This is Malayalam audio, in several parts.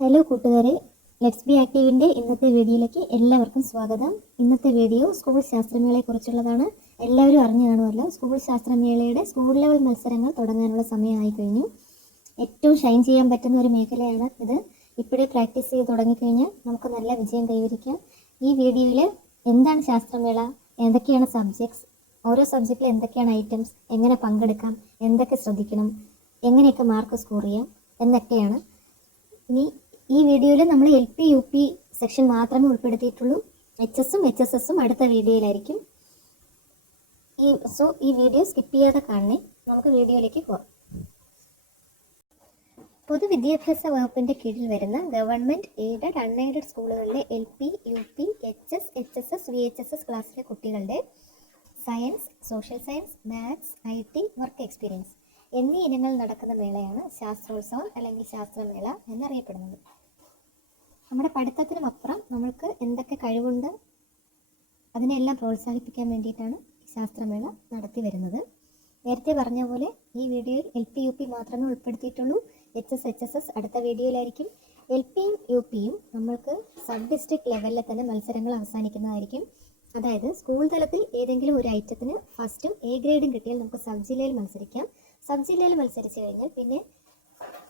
ഹലോ കൂട്ടുകാരെ, ലെറ്റ്സ് ബി ആക്റ്റീവിൻ്റെ ഇന്നത്തെ വീഡിയോയിലേക്ക് എല്ലാവർക്കും സ്വാഗതം. ഇന്നത്തെ വീഡിയോ സ്കൂൾ ശാസ്ത്രമേളയെക്കുറിച്ചുള്ളതാണ്. എല്ലാവരും അറിഞ്ഞു കാണുമല്ലോ, സ്കൂൾ ശാസ്ത്രമേളയുടെ സ്കൂൾ ലെവൽ മത്സരങ്ങൾ തുടങ്ങാനുള്ള സമയമായി കഴിഞ്ഞു. ഏറ്റവും ഷൈൻ ചെയ്യാൻ പറ്റുന്ന ഒരു മേഖലയാണ് ഇത്. ഇപ്പോഴേ പ്രാക്ടീസ് ചെയ്ത് തുടങ്ങിക്കഴിഞ്ഞാൽ നമുക്ക് നല്ല വിജയം കൈവരിക്കാം. ഈ വീഡിയോയിൽ എന്താണ് ശാസ്ത്രമേള, എന്തൊക്കെയാണ് സബ്ജക്ട്സ്, ഓരോ സബ്ജക്റ്റിൽ എന്തൊക്കെയാണ് ഐറ്റംസ്, എങ്ങനെ പങ്കെടുക്കാം, എന്തൊക്കെ ശ്രദ്ധിക്കണം, എങ്ങനെയൊക്കെ മാർക്ക് സ്കോർ ചെയ്യാം എന്നൊക്കെയാണ്. ഇനി ഈ വീഡിയോയിൽ നമ്മൾ LP UP സെക്ഷൻ മാത്രമേ ഉൾപ്പെടുത്തിയിട്ടുള്ളൂ. HSഉം HSSഉം അടുത്ത വീഡിയോയിലായിരിക്കും. ഈ വീഡിയോ സ്കിപ്പ് ചെയ്യാതെ കാണണേ. നമുക്ക് വീഡിയോയിലേക്ക് പോകാം. പൊതുവിദ്യാഭ്യാസ വകുപ്പിൻ്റെ കീഴിൽ വരുന്ന ഗവൺമെൻറ് എയ്ഡഡ് അൺഎയ്ഡഡ് സ്കൂളുകളിലെ LP UP HS HSS VHSS ക്ലാസ്സിലെ കുട്ടികളുടെ science, social science, maths, IT, work experience എന്നീ ഇനങ്ങൾ നടക്കുന്ന മേളയാണ് ശാസ്ത്രോത്സവം അല്ലെങ്കിൽ ശാസ്ത്രമേള എന്നറിയപ്പെടുന്നത്. നമ്മുടെ പഠിത്തത്തിനുമപ്പുറം നമ്മൾക്ക് എന്തൊക്കെ കഴിവുണ്ട് അതിനെല്ലാം പ്രോത്സാഹിപ്പിക്കാൻ വേണ്ടിയിട്ടാണ് ശാസ്ത്രമേള നടത്തി വരുന്നത്. നേരത്തെ പറഞ്ഞ പോലെ ഈ വീഡിയോയിൽ LP UP മാത്രമേ ഉൾപ്പെടുത്തിയിട്ടുള്ളൂ. HS HSS അടുത്ത വീഡിയോയിലായിരിക്കും. LPയും UPയും നമ്മൾക്ക് സബ് ഡിസ്ട്രിക്ട് ലെവലിൽ തന്നെ മത്സരങ്ങൾ അവസാനിക്കുന്നതായിരിക്കും. അതായത് സ്കൂൾ തലത്തിൽ ഏതെങ്കിലും ഒരു ഐറ്റത്തിന് ഫസ്റ്റും A ഗ്രേഡും കിട്ടിയാൽ നമുക്ക് സബ് ജില്ലയിൽ മത്സരിക്കാം. സബ് ജില്ലയിൽ മത്സരിച്ച് കഴിഞ്ഞാൽ പിന്നെ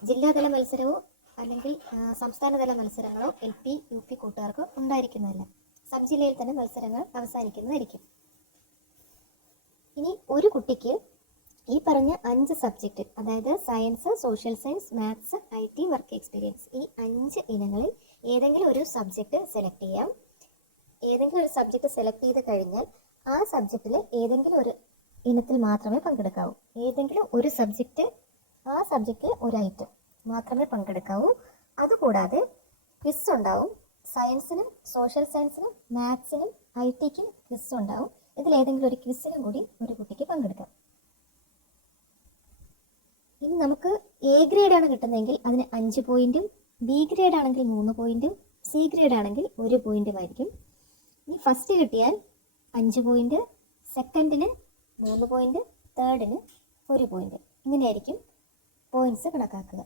ജില്ലാതല മത്സരമോ അല്ലെങ്കിൽ സംസ്ഥാനതല മത്സരങ്ങളോ LP UP കൂട്ടുകാർക്ക് ഉണ്ടായിരിക്കുന്നതല്ല. സബ് ജില്ലയിൽ തന്നെ മത്സരങ്ങൾ അവസാനിക്കുന്നതായിരിക്കും. ഇനി ഒരു കുട്ടിക്ക് ഈ പറഞ്ഞ 5 സബ്ജക്റ്റ്, അതായത് science, social science, maths, IT, work experience, ഈ 5 ഇനങ്ങളിൽ ഏതെങ്കിലും ഒരു സബ്ജക്റ്റ് സെലക്ട് ചെയ്യാം. ഏതെങ്കിലും ഒരു സബ്ജക്റ്റ് സെലക്ട് ചെയ്ത് കഴിഞ്ഞാൽ ആ സബ്ജക്റ്റിൽ ഏതെങ്കിലും ഒരു ഇനത്തിൽ മാത്രമേ പങ്കെടുക്കാവൂ. ഏതെങ്കിലും ഒരു സബ്ജക്റ്റ്, ആ സബ്ജക്റ്റിൽ ഒരു ഐറ്റം മാത്രമേ പങ്കെടുക്കാവൂ. അതുകൂടാതെ ക്വിസ് ഉണ്ടാവും. സയൻസിനും സോഷ്യൽ സയൻസിനും മാത്സിനും ITക്കും ക്വിസ് ഉണ്ടാവും. ഇതിലേതെങ്കിലും ഒരു ക്വിസിനും കൂടി ഒരു കുട്ടിക്ക് പങ്കെടുക്കാം. ഇനി നമുക്ക് A ഗ്രേഡാണ് കിട്ടുന്നതെങ്കിൽ അതിന് 5 പോയിന്റും, B ഗ്രേഡ് ആണെങ്കിൽ 3 പോയിന്റും, C ഗ്രേഡ് ആണെങ്കിൽ 1 പോയിന്റുമായിരിക്കും. ഇനി ഫസ്റ്റ് കിട്ടിയാൽ 5 പോയിന്റ്, സെക്കൻഡിന് 3 പോയിന്റ്, തേർഡിന് 1 പോയിന്റ്. ഇങ്ങനെയായിരിക്കും പോയിന്റ്സ് കണക്കാക്കുക.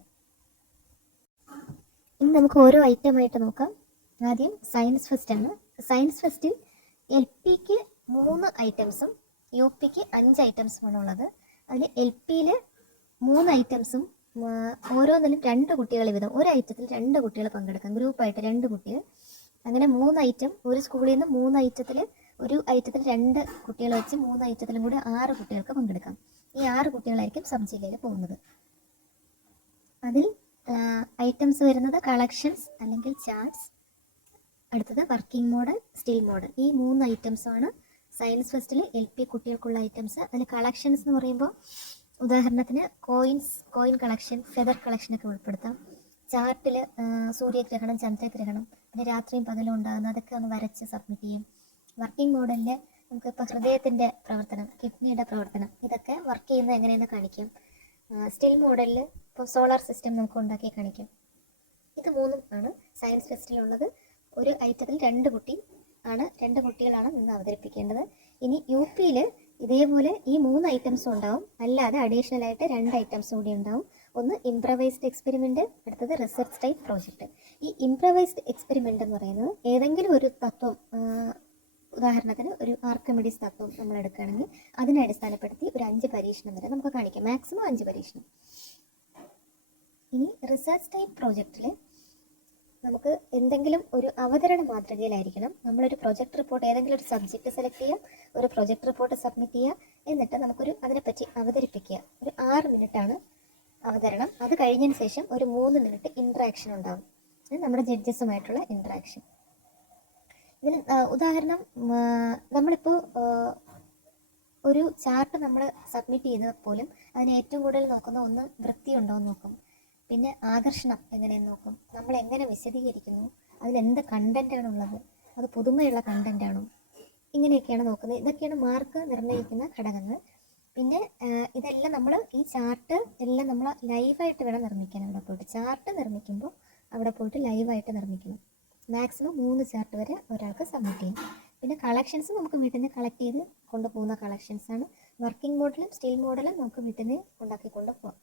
ഇനി നമുക്ക് ഓരോ ഐറ്റമായിട്ട് നോക്കാം. ആദ്യം സയൻസ് ഫസ്റ്റ് ആണ്. സയൻസ് ഫസ്റ്റിൽ LPക്ക് 3 ഐറ്റംസും UPക്ക് 5 ഐറ്റംസുമാണ് ഉള്ളത്. അതിൽ LPയിൽ 3 ഐറ്റംസും ഓരോന്നിലും 2 കുട്ടികൾ വീതം, ഒരു ഐറ്റത്തിൽ 2 കുട്ടികൾ പങ്കെടുക്കാം. ഗ്രൂപ്പായിട്ട് 2 കുട്ടികൾ. അങ്ങനെ 3 ഐറ്റം, ഒരു സ്കൂളിൽ നിന്ന് 3 ഐറ്റത്തിൽ, ഒരു ഐറ്റത്തിൽ 2 കുട്ടികൾ വെച്ച് 3 ഐറ്റത്തിലും കൂടി 6 കുട്ടികൾക്ക് പങ്കെടുക്കാം. ഈ 6 കുട്ടികളായിരിക്കും സബ് ജില്ലയിൽ പോകുന്നത്. അതിൽ ഐറ്റംസ് വരുന്നത് കളക്ഷൻസ് അല്ലെങ്കിൽ ചാർട്ട്സ്, അടുത്തത് വർക്കിംഗ് മോഡൽ, സ്റ്റിൽ മോഡൽ. ഈ 3 ഐറ്റംസാണ് സയൻസ് ഫസ്റ്റിൽ LP കുട്ടികൾക്കുള്ള ഐറ്റംസ്. അതിൽ കളക്ഷൻസ് എന്ന് പറയുമ്പോൾ ഉദാഹരണത്തിന് കോയിൻ കളക്ഷൻ, ഫെദർ കളക്ഷനൊക്കെ ഉൾപ്പെടുത്താം. ചാർട്ടിൽ സൂര്യഗ്രഹണം, ചന്ദ്രഗ്രഹണം, പിന്നെ രാത്രിയും പകലും ഉണ്ടാകുന്ന അതൊക്കെ ഒന്ന് വരച്ച് സബ്മിറ്റ് ചെയ്യും. വർക്കിംഗ് മോഡലിൽ നമുക്കിപ്പോൾ ഹൃദയത്തിൻ്റെ പ്രവർത്തനം, കിഡ്നിയുടെ പ്രവർത്തനം, ഇതൊക്കെ വർക്ക് ചെയ്യുന്നത് എങ്ങനെയെന്ന് കാണിക്കാം. സ്റ്റിൽ മോഡലിൽ ഇപ്പോൾ സോളാർ സിസ്റ്റം നമുക്ക് ഉണ്ടാക്കി കാണിക്കാം. ഇത് 3 ആണ് സയൻസ് ഫെസ്റ്റിലുള്ളത്. ഒരു ഐറ്റത്തിൽ 2 കുട്ടികളാണ് നിന്ന് അവതരിപ്പിക്കേണ്ടത്. ഇനി UPയിൽ ഇതേപോലെ ഈ 3 ഐറ്റംസും ഉണ്ടാവും. അല്ലാതെ അഡീഷണൽ ആയിട്ട് 2 ഐറ്റംസ് കൂടി ഉണ്ടാവും. ഒന്ന് ഇംപ്രവൈസ്ഡ് എക്സ്പെരിമെൻറ്റ്, അടുത്തത് റിസർച്ച് ടൈപ്പ് പ്രോജക്റ്റ്. ഈ ഇംപ്രവൈസ്ഡ് എക്സ്പെരിമെൻ്റ് എന്ന് പറയുന്നത് ഏതെങ്കിലും ഒരു തത്വം, ഉദാഹരണത്തിന് ഒരു ആർക്കിമിഡീസ് തത്വം നമ്മൾ എടുക്കുകയാണെങ്കിൽ അതിനെ അടിസ്ഥാനപ്പെടുത്തി ഒരു 5 പരീക്ഷണം വരെ നമുക്ക് കാണിക്കാം. മാക്സിമം 5 പരീക്ഷണം. ഇനി റിസർച്ച് ടൈപ്പ് പ്രോജക്റ്റിൽ നമുക്ക് എന്തെങ്കിലും ഒരു അവതരണ മാതൃകയിലായിരിക്കണം. നമ്മളൊരു പ്രൊജക്ട് റിപ്പോർട്ട്, ഏതെങ്കിലും ഒരു സബ്ജക്റ്റ് സെലക്ട് ചെയ്യുക, ഒരു പ്രൊജക്ട് റിപ്പോർട്ട് സബ്മിറ്റ് ചെയ്യുക, എന്നിട്ട് നമുക്കൊരു അതിനെപ്പറ്റി അവതരിപ്പിക്കുക. ഒരു 6 മിനിറ്റാണ് അവതരണം. അത് കഴിഞ്ഞതിന് ശേഷം ഒരു 3 മിനിറ്റ് ഇൻട്രാക്ഷൻ ഉണ്ടാകും, നമ്മുടെ ജഡ്ജസുമായിട്ടുള്ള ഇൻട്രാക്ഷൻ. ഇതിന് ഉദാഹരണം, നമ്മളിപ്പോൾ ഒരു ചാർട്ട് നമ്മൾ സബ്മിറ്റ് ചെയ്താൽ പോലും അതിന് ഏറ്റവും കൂടുതൽ നോക്കുന്ന ഒന്ന് വൃത്തിയുണ്ടോ എന്ന് നോക്കും, പിന്നെ ആകർഷണം എങ്ങനെയെന്ന് നോക്കും, നമ്മൾ എങ്ങനെ വിശദീകരിക്കുന്നു, അതിലെന്ത് കണ്ടൻറ്റാണുള്ളത്, അത് പുതുമയുള്ള കണ്ടൻറ്റാണോ, ഇങ്ങനെയൊക്കെയാണ് നോക്കുന്നത്. ഇതൊക്കെയാണ് മാർക്ക് നിർണ്ണയിക്കുന്ന ഘടകങ്ങൾ. പിന്നെ ഇതെല്ലാം നമ്മൾ ഈ ചാർട്ട് എല്ലാം നമ്മൾ ലൈവായിട്ട് വേണം നിർമ്മിക്കാൻ. അവിടെ പോയിട്ട് ചാർട്ട് നിർമ്മിക്കുമ്പോൾ അവിടെ പോയിട്ട് ലൈവായിട്ട് നിർമ്മിക്കണം. മാക്സിമം 3 ചാർട്ട് വരെ ഒരാൾക്ക് സബ്മിറ്റ് ചെയ്യും. പിന്നെ കളക്ഷൻസ് നമുക്ക് വീട്ടിൽ നിന്ന് കളക്ട് ചെയ്ത് കൊണ്ടുപോകുന്ന കളക്ഷൻസാണ്. വർക്കിംഗ് മോഡലും സ്റ്റിൽ മോഡലും നമുക്ക് വീട്ടിൽ നിന്ന് ഉണ്ടാക്കി കൊണ്ടുപോകാം.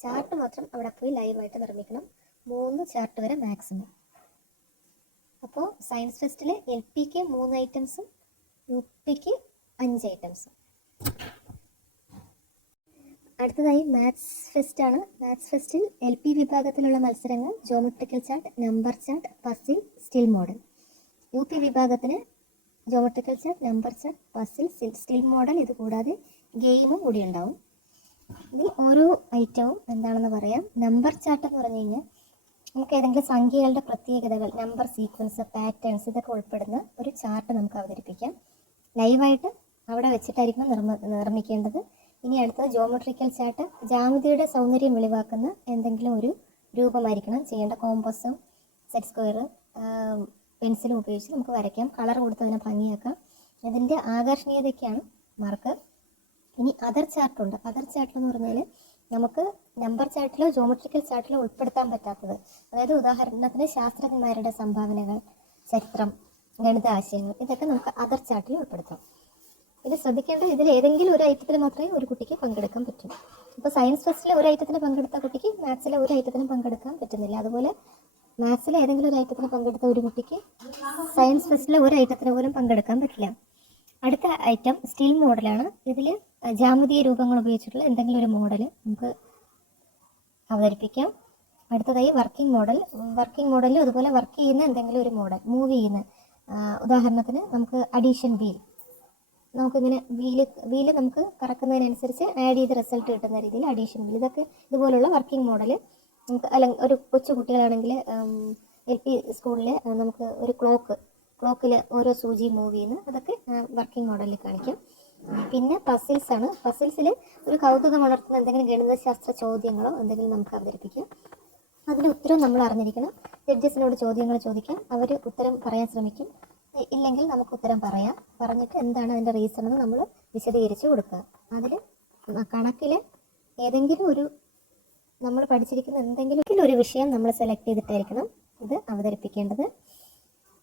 ചാർട്ട് മാത്രം അവിടെ പോയി ലൈവായിട്ട് നിർമ്മിക്കണം. 3 ചാർട്ട് വരെ മാക്സിമം. അപ്പോൾ സയൻസ് ഫെസ്റ്റിൽ LPക്ക് 3 ഐറ്റംസും UPക്ക് 5 ഐറ്റംസും. അടുത്തതായി മാത്സ് ഫെസ്റ്റ് ആണ്. മാത്സ് ഫെസ്റ്റിൽ LP വിഭാഗത്തിലുള്ള മത്സരങ്ങൾ geometrical chart, number chart, puzzle, still model. UP വിഭാഗത്തിന് geometrical chart, number chart, puzzle, still model, ഇത് കൂടാതെ ഗെയിമും കൂടി ഉണ്ടാവും. ഇതിൽ ഓരോ ഐറ്റവും എന്താണെന്ന് പറയാം. നമ്പർ ചാർട്ട് എന്ന് പറഞ്ഞു കഴിഞ്ഞാൽ നമുക്ക് ഏതെങ്കിലും സംഖ്യകളുടെ പ്രത്യേകതകൾ, നമ്പർ സീക്വൻസ്, പാറ്റേൺസ് ഇതൊക്കെ ഉൾപ്പെടുന്ന ഒരു ചാർട്ട് നമുക്ക് അവതരിപ്പിക്കാം. ലൈവായിട്ട് അവിടെ വെച്ചിട്ടായിരിക്കും നിർമ്മിക്കേണ്ടത്. ഇനി അടുത്തത് ജോമെട്രിക്കൽ ചാർട്ട്. ജാമിതിയുടെ സൗന്ദര്യം വെളിവാക്കുന്ന എന്തെങ്കിലും ഒരു രൂപമായിരിക്കണം ചെയ്യേണ്ട. കോമ്പസും സെറ്റ് സ്ക്വയർ പെൻസിലും ഉപയോഗിച്ച് നമുക്ക് വരയ്ക്കാം. കളർ കൊടുത്ത് അതിനെ ഭംഗിയാക്കാം. ഇതിൻ്റെ ആകർഷണീയതയ്ക്കാണ് മാർക്ക്. ഇനി അതർ ചാർട്ടുണ്ട്. അതർ ചാർട്ട് എന്ന് പറഞ്ഞാൽ നമുക്ക് നമ്പർ ചാർട്ടിലോ ജോമെട്രിക്കൽ ചാർട്ടിലോ ഉൾപ്പെടുത്താൻ പറ്റാത്തത്, അതായത് ഉദാഹരണത്തിന് ശാസ്ത്രജ്ഞന്മാരുടെ സംഭാവനകൾ, ചരിത്രം, ഗണിത ആശയങ്ങൾ, ഇതൊക്കെ നമുക്ക് അതർ ചാർട്ടിൽ ഉൾപ്പെടുത്താം. ഇത് ശ്രദ്ധിക്കേണ്ടത്, ഇതിൽ ഏതെങ്കിലും ഒരു ഐറ്റത്തിൽ മാത്രമേ ഒരു കുട്ടിക്ക് പങ്കെടുക്കാൻ പറ്റൂ. ഇപ്പോൾ സയൻസ് ഫെസ്റ്റിലെ ഒരു ഐറ്റത്തിന് പങ്കെടുത്ത കുട്ടിക്ക് മാത്സിലെ ഒരു ഐറ്റത്തിനും പങ്കെടുക്കാൻ പറ്റുന്നില്ല. അതുപോലെ മാത്സിലെ ഏതെങ്കിലും ഒരു ഐറ്റത്തിന് പങ്കെടുത്ത ഒരു കുട്ടിക്ക് സയൻസ് ഫെസ്റ്റിലെ ഒരു ഐറ്റത്തിന് പോലും പങ്കെടുക്കാൻ പറ്റില്ല. അടുത്ത ഐറ്റം സ്റ്റിൽ മോഡലാണ്. ഇതിൽ ജാമിതീയ രൂപങ്ങൾ ഉപയോഗിച്ചിട്ടുള്ള എന്തെങ്കിലും ഒരു മോഡൽ നമുക്ക് അവതരിപ്പിക്കാം. അടുത്തതായി വർക്കിംഗ് മോഡൽ. വർക്കിംഗ് മോഡലിൽ അതുപോലെ വർക്ക് ചെയ്യുന്ന എന്തെങ്കിലും ഒരു മോഡൽ, മൂവ് ചെയ്യുന്ന, ഉദാഹരണത്തിന് നമുക്ക് അഡീഷൻ വീൽ, നമുക്കിങ്ങനെ വീല് നമുക്ക് കറക്കുന്നതിനനുസരിച്ച് ആഡ് ചെയ്ത് റിസൾട്ട് കിട്ടുന്ന രീതിയിൽ അഡീഷൻ വീൽ, ഇതൊക്കെ ഇതുപോലുള്ള വർക്കിംഗ് മോഡൽ നമുക്ക്. അല്ലെങ്കിൽ ഒരു കൊച്ചു കുട്ടികളാണെങ്കിൽ LP സ്കൂളിൽ നമുക്ക് ഒരു ക്ലോക്കിൽ ഓരോ സൂചി മൂവ് ചെയ്യുന്ന, അതൊക്കെ വർക്കിംഗ് മോഡലിൽ കാണിക്കാം. പിന്നെ പസിൽസ് ആണ്. പസിൽസിൽ ഒരു കൗതുകം ഉണർത്തുന്ന എന്തെങ്കിലും ഗണിതശാസ്ത്ര ചോദ്യങ്ങളോ എന്തെങ്കിലും നമുക്ക് അവതരിപ്പിക്കാം. അതിന് ഉത്തരം നമ്മൾ അറിഞ്ഞിരിക്കണം. ജഡ്ജസിനോട് ചോദ്യങ്ങൾ ചോദിക്കാം, അവർ ഉത്തരം പറയാൻ ശ്രമിക്കും. ഇല്ലെങ്കിൽ നമുക്ക് ഉത്തരം പറയാം. പറഞ്ഞിട്ട് എന്താണ് അതിൻ്റെ റീസൺ എന്ന് നമ്മൾ വിശദീകരിച്ച് കൊടുക്കുക. അതിൽ കണക്കിൽ ഏതെങ്കിലും ഒരു നമ്മൾ പഠിച്ചിരിക്കുന്ന എന്തെങ്കിലും ഒരു വിഷയം നമ്മൾ സെലക്ട് ചെയ്തിട്ടായിരിക്കണം ഇത് അവതരിപ്പിക്കേണ്ടത്.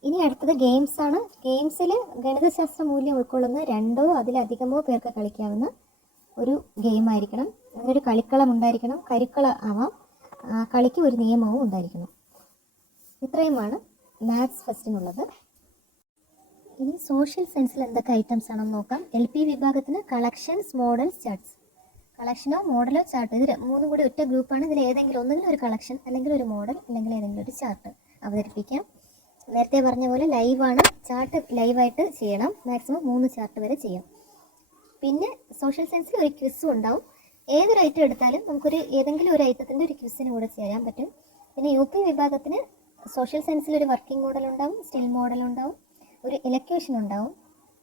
ഇനി അടുത്തത് ഗെയിംസ് ആണ്. ഗെയിംസിൽ ഗണിതശാസ്ത്ര മൂല്യം ഉൾക്കൊള്ളുന്ന 2ഓ അതിലധികമോ പേർക്ക് കളിക്കാവുന്ന ഒരു ഗെയിം ആയിരിക്കണം. അതിനൊരു കളിക്കളം ഉണ്ടായിരിക്കണം. കരുക്കളം ആവാം. കളിക്ക് ഒരു നിയമവും ഉണ്ടായിരിക്കണം. ഇത്രയുമാണ് മാത്സ് ഫെസ്റ്റിനുള്ളത്. ഇനി സോഷ്യൽ സയൻസിൽ എന്തൊക്കെ ഐറ്റംസ് ആണെന്ന് നോക്കാം. LP വിഭാഗത്തിന് കളക്ഷൻസ്, മോഡൽസ്, ചാർട്ട്സ്. കളക്ഷനോ മോഡലോ ചാർട്ട്, ഇത് 3 കൂടി ഒറ്റ ഗ്രൂപ്പാണ്. ഇതിൽ ഏതെങ്കിലും ഒന്നെങ്കിലും ഒരു കളക്ഷൻ, അല്ലെങ്കിൽ ഒരു മോഡൽ, അല്ലെങ്കിൽ ഏതെങ്കിലും ഒരു ചാർട്ട് അവതരിപ്പിക്കാം. നേരത്തെ പറഞ്ഞ പോലെ ലൈവാണ്. ചാർട്ട് ലൈവായിട്ട് ചെയ്യണം. മാക്സിമം 3 ചാർട്ട് വരെ ചെയ്യാം. പിന്നെ സോഷ്യൽ സയൻസിൽ ഒരു ക്വിസും ഉണ്ടാവും. ഏതൊരു ഐറ്റം എടുത്താലും നമുക്കൊരു ഏതെങ്കിലും ഒരു ഐറ്റത്തിൻ്റെ ഒരു ക്വിസിന് കൂടെ ചെയ്യാൻ പറ്റും. പിന്നെ UP വിഭാഗത്തിന് സോഷ്യൽ സയൻസിൽ ഒരു വർക്കിംഗ് മോഡൽ ഉണ്ടാവും, സ്റ്റിൽ മോഡൽ ഉണ്ടാവും, ഒരു ഇലക്വേഷൻ ഉണ്ടാവും,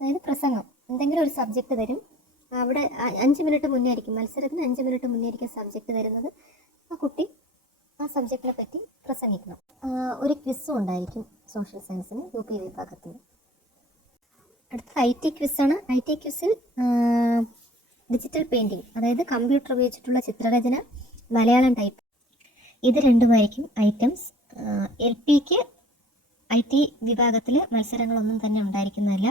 അതായത് പ്രസംഗം. എന്തെങ്കിലും ഒരു സബ്ജക്റ്റ് തരും. അവിടെ 5 മിനിറ്റ് മുന്നേ ആയിരിക്കും, മത്സരത്തിന് 5 മിനിറ്റ് മുന്നേ ആയിരിക്കും സബ്ജക്റ്റ് തരുന്നത്. ആ കുട്ടി ആ സബ്ജക്റ്റിനെ പറ്റി പ്രസംഗിക്കണം. ഒരു ക്വിസും ഉണ്ടായിരിക്കും സോഷ്യൽ സയൻസിന് UP വിഭാഗത്തിന്. അടുത്ത IT ക്വിസാണ്. IT ക്വിസിൽ ഡിജിറ്റൽ പെയിൻറ്റിങ്, അതായത് കമ്പ്യൂട്ടർ ഉപയോഗിച്ചിട്ടുള്ള ചിത്രരചന, മലയാളം ടൈപ്പ്, ഇത് രണ്ടുമായിരിക്കും ഐറ്റംസ്. LPക്ക് IT വിഭാഗത്തിൽ മത്സരങ്ങളൊന്നും തന്നെ ഉണ്ടായിരിക്കുന്നതല്ല.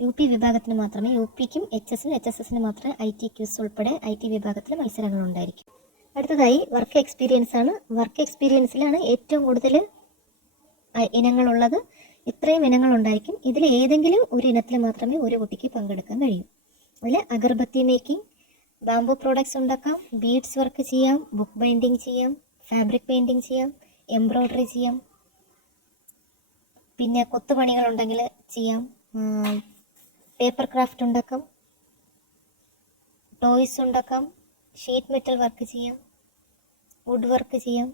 UP വിഭാഗത്തിന് മാത്രമേ, UPക്കും HSസിനും മാത്രമേ IT ക്വിസ് ഉൾപ്പെടെ IT വിഭാഗത്തിൽ മത്സരങ്ങൾ ഉണ്ടായിരിക്കും. അടുത്തതായി വർക്ക് എക്സ്പീരിയൻസ് ആണ്. വർക്ക് എക്സ്പീരിയൻസിലാണ് ഏറ്റവും കൂടുതൽ ഇനങ്ങളുള്ളത്. ഇത്രയും ഇനങ്ങൾ ഉണ്ടായിരിക്കും. ഇതിൽ ഏതെങ്കിലും ഒരു ഇനത്തിൽ മാത്രമേ ഒരു കുട്ടിക്ക് പങ്കെടുക്കാൻ കഴിയൂ. അതിൽ അഗർബത്തി മേക്കിംഗ്, ബാംബു പ്രോഡക്ട്സ് ഉണ്ടാക്കാം, ബീഡ്സ് വർക്ക് ചെയ്യാം, ബുക്ക് ബൈൻഡിങ് ചെയ്യാം, ഫാബ്രിക് പെയിൻറ്റിങ് ചെയ്യാം, എംബ്രോയ്ഡറി ചെയ്യാം, പിന്നെ കൊത്തുപണികളുണ്ടെങ്കിൽ ചെയ്യാം, പേപ്പർ ക്രാഫ്റ്റ് ഉണ്ടാക്കാം, ടോയ്സ് ഉണ്ടാക്കാം, ഷീറ്റ് മെറ്റൽ വർക്ക് ചെയ്യാം, വുഡ് വർക്ക് ചെയ്യാം,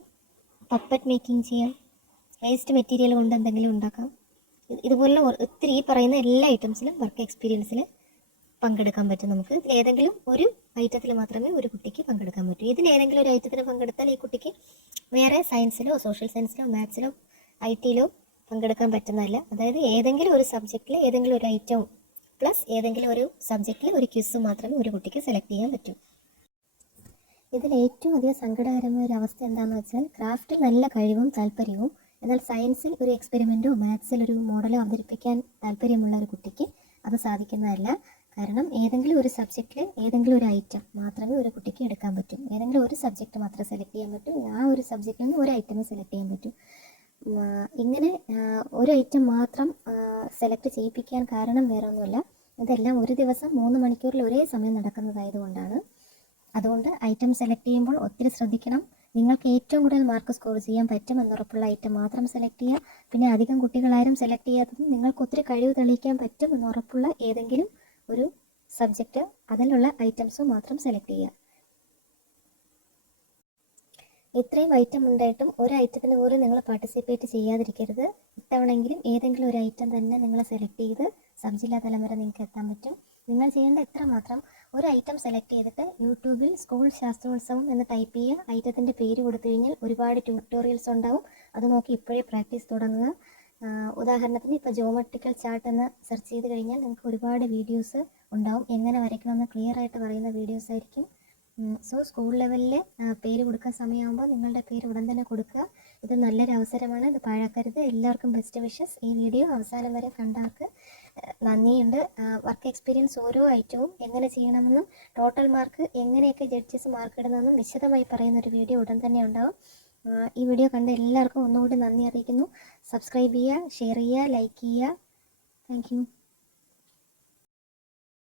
പപ്പറ്റ് മേക്കിംഗ് ചെയ്യാം, വേസ്റ്റ് മെറ്റീരിയൽ കൊണ്ട് എന്തെങ്കിലും ഉണ്ടാക്കാം. ഇതുപോലുള്ള ഒത്തിരി ഈ പറയുന്ന എല്ലാ ഐറ്റംസിലും വർക്ക് എക്സ്പീരിയൻസിൽ പങ്കെടുക്കാൻ പറ്റും. നമുക്ക് ഇതിൽ ഏതെങ്കിലും ഒരു ഐറ്റത്തിൽ മാത്രമേ ഒരു കുട്ടിക്ക് പങ്കെടുക്കാൻ പറ്റൂ. ഇതിൽ ഏതെങ്കിലും ഒരു ഐറ്റത്തിൽ പങ്കെടുത്താൽ ഈ കുട്ടിക്ക് വേറെ സയൻസിലോ സോഷ്യൽ സയൻസിലോ മാത്സിലോ ITയിലോ പങ്കെടുക്കാൻ പറ്റുന്നതല്ല. അതായത് ഏതെങ്കിലും ഒരു സബ്ജക്റ്റിൽ ഏതെങ്കിലും ഒരു ഐറ്റവും പ്ലസ് ഏതെങ്കിലും ഒരു സബ്ജക്റ്റിൽ ഒരു ക്വിസ് മാത്രമേ ഒരു കുട്ടിക്ക് സെലക്ട് ചെയ്യാൻ പറ്റൂ. ഇതിൽ ഏറ്റവും അധികം സങ്കടകരമായ ഒരു അവസ്ഥ എന്താണെന്ന് വെച്ചാൽ, ക്രാഫ്റ്റിൽ നല്ല കഴിവും താല്പര്യവും, എന്നാൽ സയൻസിൽ ഒരു എക്സ്പെരിമെൻറ്റോ മാത്സിൽ ഒരു മോഡലോ അവതരിപ്പിക്കാൻ താല്പര്യമുള്ള ഒരു കുട്ടിക്ക് അത് സാധിക്കുന്നതല്ല. കാരണം ഏതെങ്കിലും ഒരു സബ്ജക്റ്റിൽ ഏതെങ്കിലും ഒരു ഐറ്റം മാത്രമേ ഒരു കുട്ടിക്ക് എടുക്കാൻ പറ്റും. ഏതെങ്കിലും ഒരു സബ്ജക്റ്റ് മാത്രമേ സെലക്ട് ചെയ്യാൻ പറ്റും. ആ ഒരു സബ്ജക്റ്റിൽ നിന്ന് ഒരു ഐറ്റമേ സെലക്ട് ചെയ്യാൻ പറ്റും. ഇങ്ങനെ ഒരു ഐറ്റം മാത്രം സെലക്ട് ചെയ്യിപ്പിക്കാൻ കാരണം വേറെ ഒന്നുമില്ല. ഇതെല്ലാം ഒരു ദിവസം 3 മണിക്കൂറിൽ ഒരേ സമയം നടക്കുന്നതായതുകൊണ്ടാണ്. അതുകൊണ്ട് ഐറ്റം സെലക്ട് ചെയ്യുമ്പോൾ ഒത്തിരി ശ്രദ്ധിക്കണം. നിങ്ങൾക്ക് ഏറ്റവും കൂടുതൽ മാർക്ക് സ്കോർ ചെയ്യാൻ പറ്റുമെന്നുറപ്പുള്ള ഐറ്റം മാത്രം സെലക്ട് ചെയ്യുക. പിന്നെ അധികം കുട്ടികളാരും സെലക്ട് ചെയ്യാത്തതും നിങ്ങൾക്ക് ഒത്തിരി കഴിവ് തെളിയിക്കാൻ പറ്റും എന്നുറപ്പുള്ള ഏതെങ്കിലും ഒരു സബ്ജക്റ്റ് അതിലുള്ള ഐറ്റംസ് മാത്രം സെലക്ട് ചെയ്യുക. ഇത്രയും ഐറ്റം ഉണ്ടായിട്ടും ഒരു ഐറ്റത്തിന് പോലും നിങ്ങൾ പാർട്ടിസിപ്പേറ്റ് ചെയ്യാതിരിക്കരുത്. ഇത്തവണെങ്കിലും ഏതെങ്കിലും ഒരു ഐറ്റം തന്നെ നിങ്ങൾ സെലക്ട് ചെയ്ത് സബ് ജില്ലാ തലം വരെ നിങ്ങൾക്ക് എത്താൻ പറ്റും. നിങ്ങൾ ചെയ്യേണ്ട എത്ര മാത്രം ഒരു ഐറ്റം സെലക്ട് ചെയ്തിട്ട് യൂട്യൂബിൽ സ്കൂൾ ശാസ്ത്രോത്സവം എന്ന് ടൈപ്പ് ചെയ്യുക. ഐറ്റത്തിൻ്റെ പേര് കൊടുത്തു കഴിഞ്ഞാൽ ഒരുപാട് ട്യൂട്ടോറിയൽസ് ഉണ്ടാവും. അത് നോക്കി ഇപ്പോഴേ പ്രാക്ടീസ് തുടങ്ങുക. ഉദാഹരണത്തിന് ഇപ്പോൾ ജോമെട്രിക്കൽ ചാർട്ട് എന്ന് സെർച്ച് ചെയ്ത് കഴിഞ്ഞാൽ നിങ്ങൾക്ക് ഒരുപാട് വീഡിയോസ് ഉണ്ടാവും. എങ്ങനെ വരയ്ക്കണമെന്ന് ക്ലിയർ ആയിട്ട് പറയുന്ന വീഡിയോസ് ആയിരിക്കും. സോ സ്കൂൾ ലെവലിൽ പേര് കൊടുക്കാൻ സമയമാകുമ്പോൾ നിങ്ങളുടെ പേര് ഉടൻ തന്നെ കൊടുക്കുക. ഇത് നല്ലൊരു അവസരമാണ്, ഇത് പാഴാക്കരുത്. എല്ലാവർക്കും ബെസ്റ്റ് വിഷസ്. ഈ വീഡിയോ അവസാനം വരെ കണ്ടവർക്ക് നന്ദിയുണ്ട്. വർക്ക് എക്സ്പീരിയൻസ് ഓരോ ഐറ്റവും എങ്ങനെ ചെയ്യണമെന്നും ടോട്ടൽ മാർക്ക് എങ്ങനെയൊക്കെ ജഡ്ജസ് മാർക്ക് ഇടുന്നതെന്നും വിശദമായി പറയുന്ന ഒരു വീഡിയോ ഉടൻ തന്നെ ഉണ്ടാവും. ഈ വീഡിയോ കണ്ട എല്ലാവർക്കും ഒന്നുകൂടി നന്ദി അറിയിക്കുന്നു. സബ്സ്ക്രൈബ് ചെയ്യുക, ഷെയർ ചെയ്യുക, ലൈക്ക് ചെയ്യുക. Thank you.